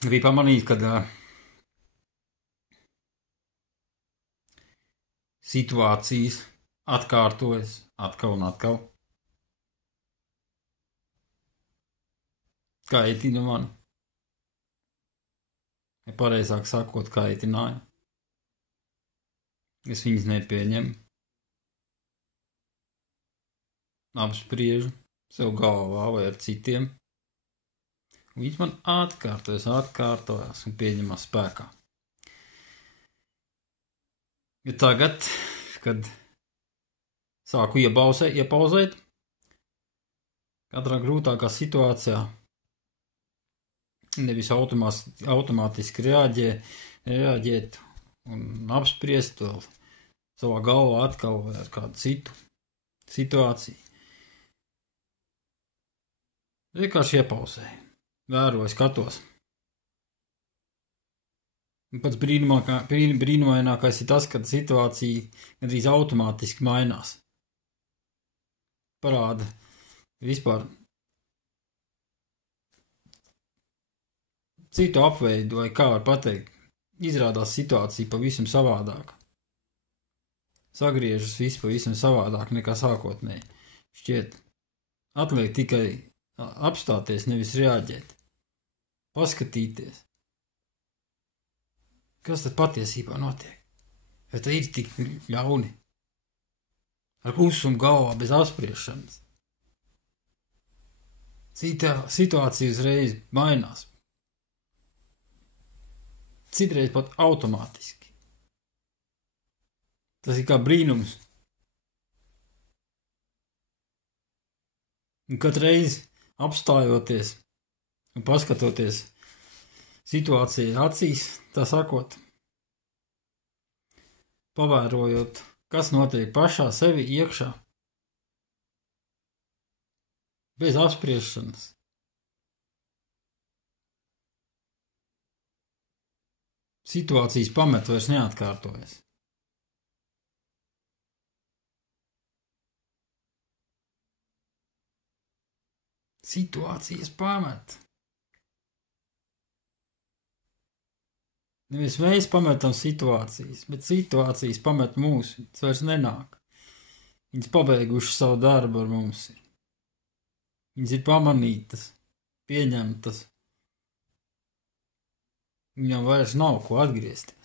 Bija pamanīt, ka situācijas atkārtojas atkal un atkal. Kaitina mani. Ja pareizāk sakot, kaitināja. Es viņas nepieņemu. Apspriežu sev galvā vai ar citiem. Viņas man atkārtojas un pieņemās spēkā. Ja tagad, kad sāku iepauzēt, katrā grūtākā situācijā nevis automātiski reaģēt un apspriest vēl savā galvā atkal vai ar kādu citu situāciju. Vienkārši iepauzēju, vēroju, skatos. Pats brīnumainākais ir tas, kad situācija gandrīz automātiski mainās. Parāda vispār citu apveidu, vai kā var pateikt, izrādās situācija pavisam savādāk. Sagriežas viss pavisam savādāk nekā sākotnēji. Šķiet, atliek tikai apstāties, nevis reaģēt. Paskatīties. Kas tad patiesībā notiek? Vai tā ir tik ļauni? Ar klusumu galvā, bez apspriešanas. Situācija uzreiz mainās. Citreiz pat automātiski. Tas ir kā brīnums. Un katru reizi apstājoties un paskatoties situācijai acīs, tā sakot, pavērojot, kas notiek pašā sevi iekšā, bez apspriešanas. Situācijas pamet vairs neatkārtojas. Situācijas pamet. Nevis mēs pametam situācijas, bet situācijas pamet mūs. Tas vairs nenāk. Viņas pabeiguši savu darbu ar mums. Viņas ir pamanītas, pieņemtas. Viņam vairs nav ko atgriezties.